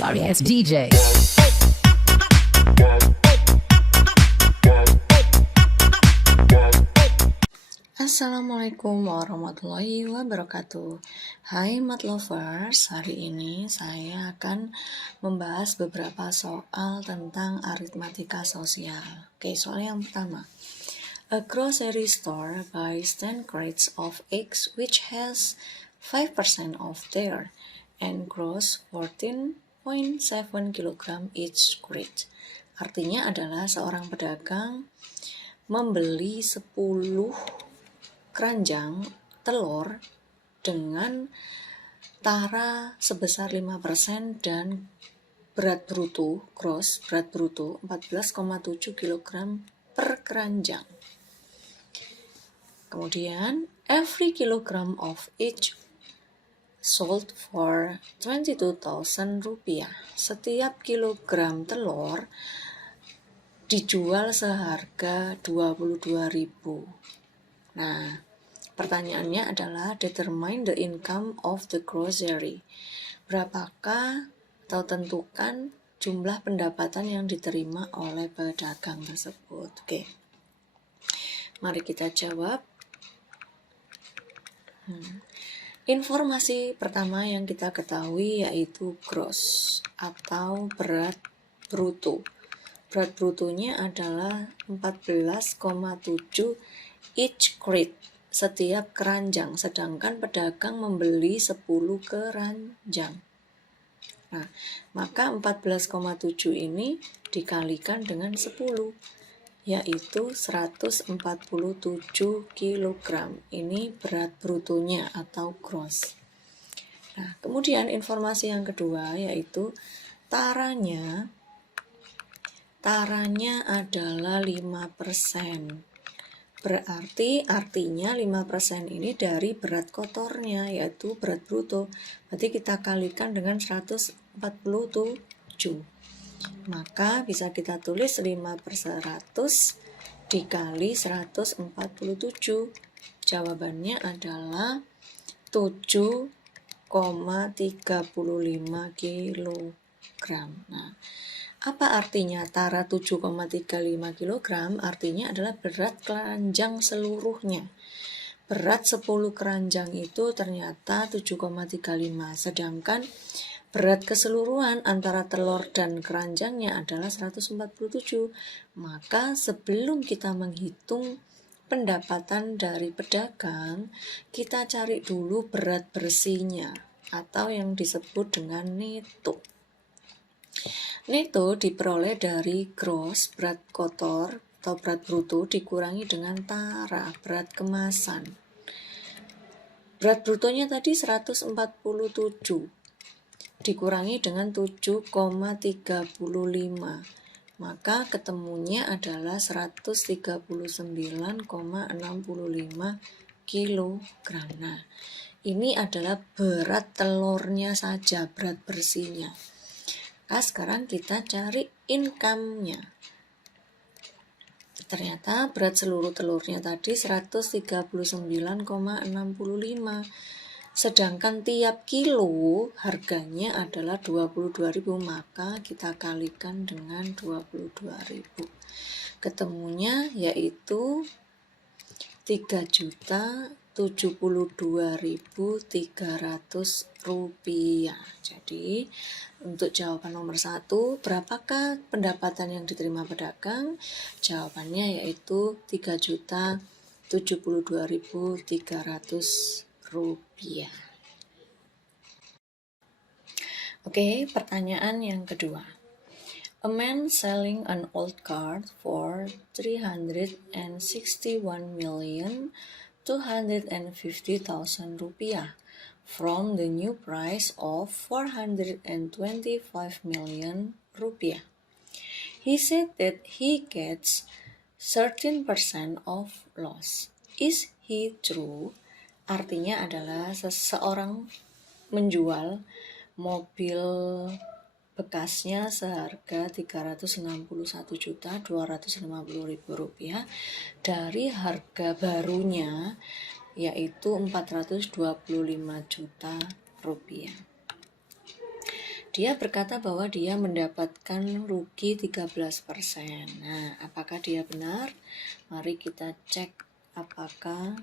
sorry ass DJ. Assalamualaikum warahmatullahi wabarakatuh. Hai Mat Lovers, hari ini saya akan membahas beberapa soal tentang aritmatika sosial. Oke, soal yang pertama. A grocery store buys 10 crates of eggs which has 5% off there and gross 14.7 kg each crate. Artinya adalah seorang pedagang membeli 10 keranjang telur dengan tara sebesar 5% dan berat bruto, gross berat bruto 14,7 kg per keranjang. Kemudian, every kilogram of each sold for 22.000 rupiah. Setiap kilogram telur dijual seharga 22.000. Nah, pertanyaannya adalah determine the income of the grocery. Berapakah atau tentukan jumlah pendapatan yang diterima oleh pedagang tersebut. Oke. Mari kita jawab. Informasi pertama yang kita ketahui yaitu gross atau berat bruto. Berat brutonya adalah 14,7 each crate, setiap keranjang, sedangkan pedagang membeli 10 keranjang. Nah, maka 14,7 ini dikalikan dengan 10, yaitu 147 kg. Ini berat brutonya atau gross. Nah, kemudian informasi yang kedua yaitu taranya adalah 5%. Berarti artinya 5% ini dari berat kotornya yaitu berat bruto. Berarti kita kalikan dengan 147. Maka bisa kita tulis 5/100 dikali 147. Jawabannya adalah 7,35 kg. Nah, apa artinya tara 7,35 kg? Artinya adalah berat keranjang seluruhnya. Berat 10 keranjang itu ternyata 7,35, sedangkan berat keseluruhan antara telur dan keranjangnya adalah 147. Maka sebelum kita menghitung pendapatan dari pedagang, kita cari dulu berat bersihnya atau yang disebut dengan neto. Neto diperoleh dari gross, berat kotor atau berat bruto dikurangi dengan tara, berat kemasan. Berat brutonya tadi 147 dikurangi dengan 7,35. Maka ketemunya adalah 139,65 kg. Nah, ini adalah berat telurnya saja, berat bersihnya. Nah, sekarang kita cari income-nya. Ternyata berat seluruh telurnya tadi 139,65. Sedangkan tiap kilo harganya adalah 22.000, maka kita kalikan dengan 22.000. Ketemunya yaitu 3.072.300 rupiah. Jadi untuk jawaban nomor 1, berapakah pendapatan yang diterima pedagang? Jawabannya yaitu 3.072.300 rupiah. Oke, pertanyaan yang kedua. A man selling an old car for 361,250,000 rupiah from the new price of 425 million rupiah. He said that he gets 13% of loss. Is he true? Artinya adalah seseorang menjual mobil bekasnya seharga 361.250.000 rupiah dari harga barunya yaitu 425 juta rupiah. Dia berkata bahwa dia mendapatkan rugi 13%. Nah, apakah dia benar? Mari kita cek apakah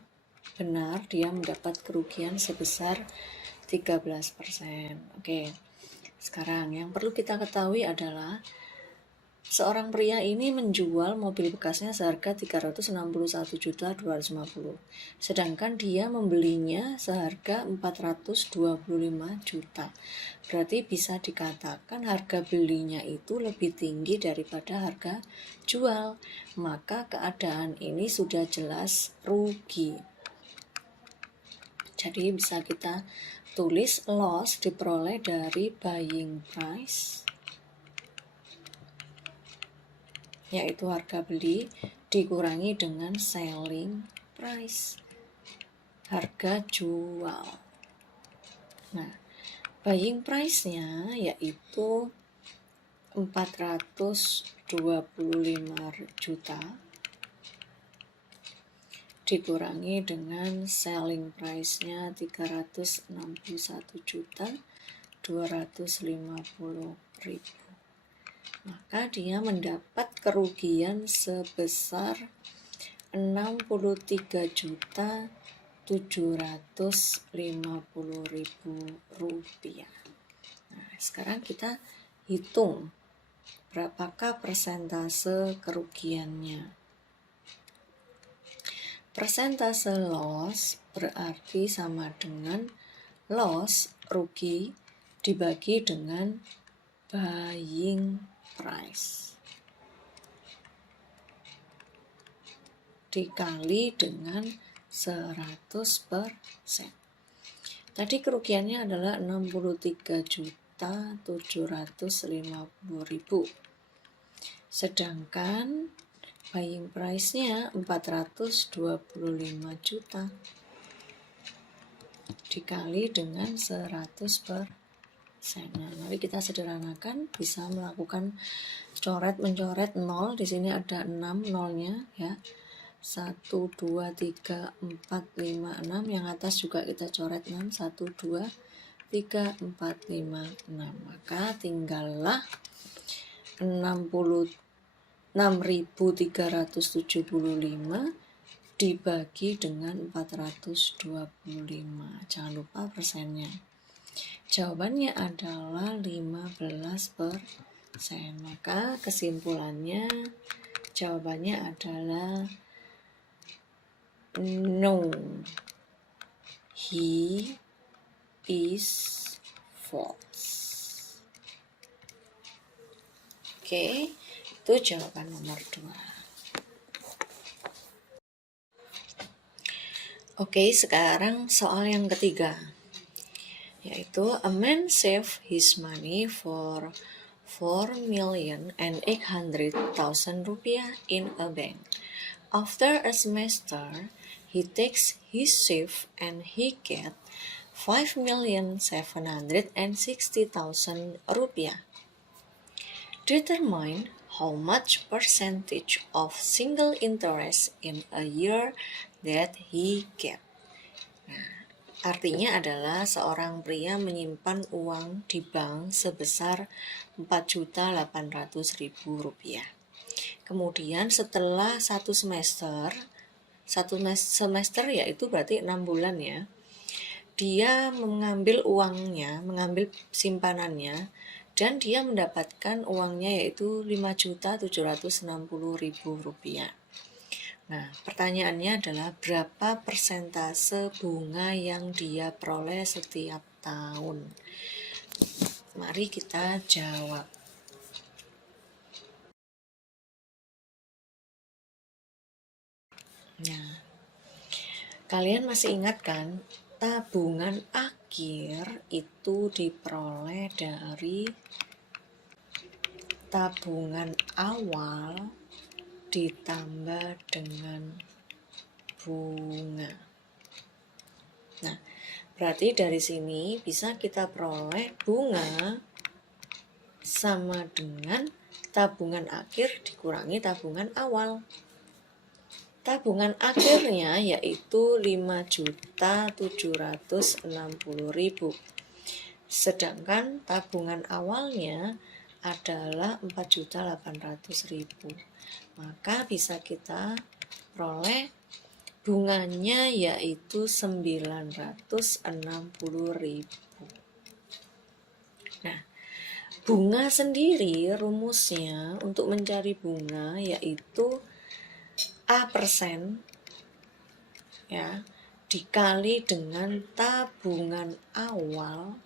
benar dia mendapat kerugian sebesar 13%. Oke. Sekarang yang perlu kita ketahui adalah seorang pria ini menjual mobil bekasnya seharga 361.250.000. Sedangkan dia membelinya seharga 425 juta. Berarti bisa dikatakan harga belinya itu lebih tinggi daripada harga jual. Maka keadaan ini sudah jelas rugi. Jadi bisa kita tulis loss diperoleh dari buying price, yaitu harga beli, dikurangi dengan selling price, harga jual. Nah, buying price-nya yaitu 425 juta dikurangi dengan selling price-nya 361.250.000. Maka dia mendapat kerugian sebesar 63.750.000 rupiah. Nah, sekarang kita hitung berapakah persentase kerugiannya. Persentase loss berarti sama dengan loss, rugi, dibagi dengan buying price dikali dengan 100%. Tadi kerugiannya adalah 63.750.000. Sedangkan buying price-nya 425 juta dikali dengan 100%. Nah, mari kita sederhanakan, bisa melakukan coret-mencoret 0. Di sini ada 6 nolnya ya. 1, 2, 3, 4, 5, 6. Yang atas juga kita coret 6. 1, 2, 3, 4, 5, 6. Maka tinggallah 6.375 dibagi dengan 425. Jangan lupa persennya. Jawabannya adalah 15%. Maka kesimpulannya jawabannya adalah no. He is false. Oke, itu jawaban nomor 2. Oke, sekarang soal yang ketiga, yaitu a man saved his money for 4.800.000 rupiah in a bank. After a semester, he takes his save and he get 5.760.000 rupiah. Determine how much percentage of single interest in a year that he get. Nah, artinya adalah seorang pria menyimpan uang di bank sebesar 4.800.000 rupiah. Kemudian setelah satu semester yaitu berarti 6 bulan ya, dia mengambil uangnya, mengambil simpanannya, dan dia mendapatkan uangnya yaitu 5.760.000 rupiah. Nah, pertanyaannya adalah berapa persentase bunga yang dia peroleh setiap tahun? Mari kita jawab. Nah, kalian masih ingat kan? Tabungan akhir itu diperoleh dari tabungan awal ditambah dengan bunga. Nah, berarti dari sini bisa kita peroleh bunga sama dengan tabungan akhir dikurangi tabungan awal. Tabungan akhirnya yaitu 5.760.000. Sedangkan tabungan awalnya adalah 4.800.000. Maka bisa kita peroleh bunganya yaitu 960.000. Nah, bunga sendiri rumusnya untuk mencari bunga yaitu A% ya dikali dengan tabungan awal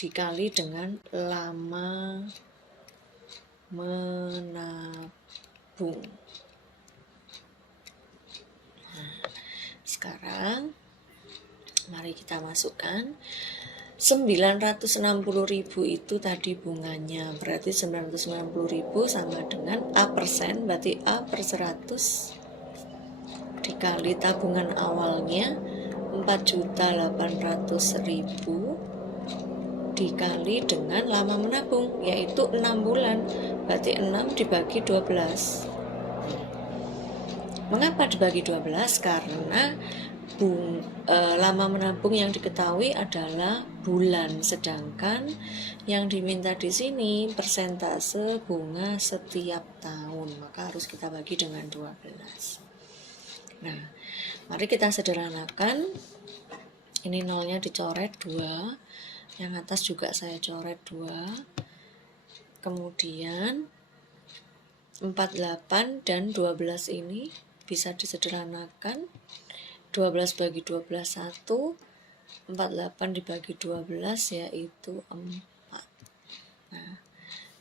dikali dengan lama menabung. Nah, sekarang mari kita masukkan 960.000 itu tadi bunganya, berarti 960.000 sama dengan A%, berarti A per 100 dikali tabungan awalnya 4.800.000 dikali dengan lama menabung yaitu 6 bulan, berarti 6 dibagi 12. Mengapa dibagi 12? Karena lama menabung yang diketahui adalah bulan, sedangkan yang diminta di sini persentase bunga setiap tahun, maka harus kita bagi dengan 12. Nah, mari kita sederhanakan. Ini nolnya dicoret 2, yang atas juga saya coret 2. Kemudian 48 dan 12 ini bisa disederhanakan. 12 bagi 12 1, 48 dibagi 12 yaitu 4. Nah,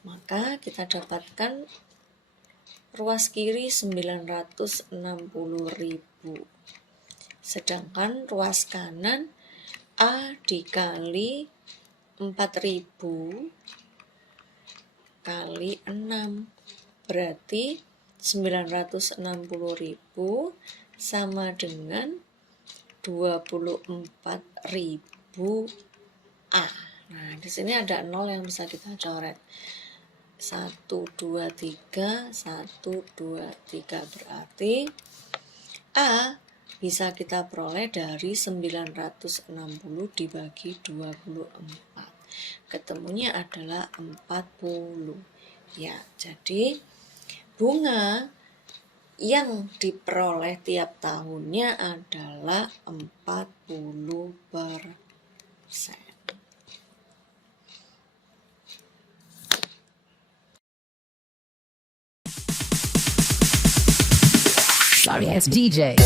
maka kita dapatkan ruas kiri 960.000. Sedangkan ruas kanan A dikali 4.000 kali 6. Berarti 960.000 sama dengan 24.000 A. Nah, di sini ada 0 yang bisa kita coret. 1, 2, 3, 1, 2, 3, berarti A bisa kita peroleh dari 960 dibagi 24. Ketemunya adalah 40. Ya, jadi bunga yang diperoleh tiap tahunnya adalah 40%. Sorry, it's DJ.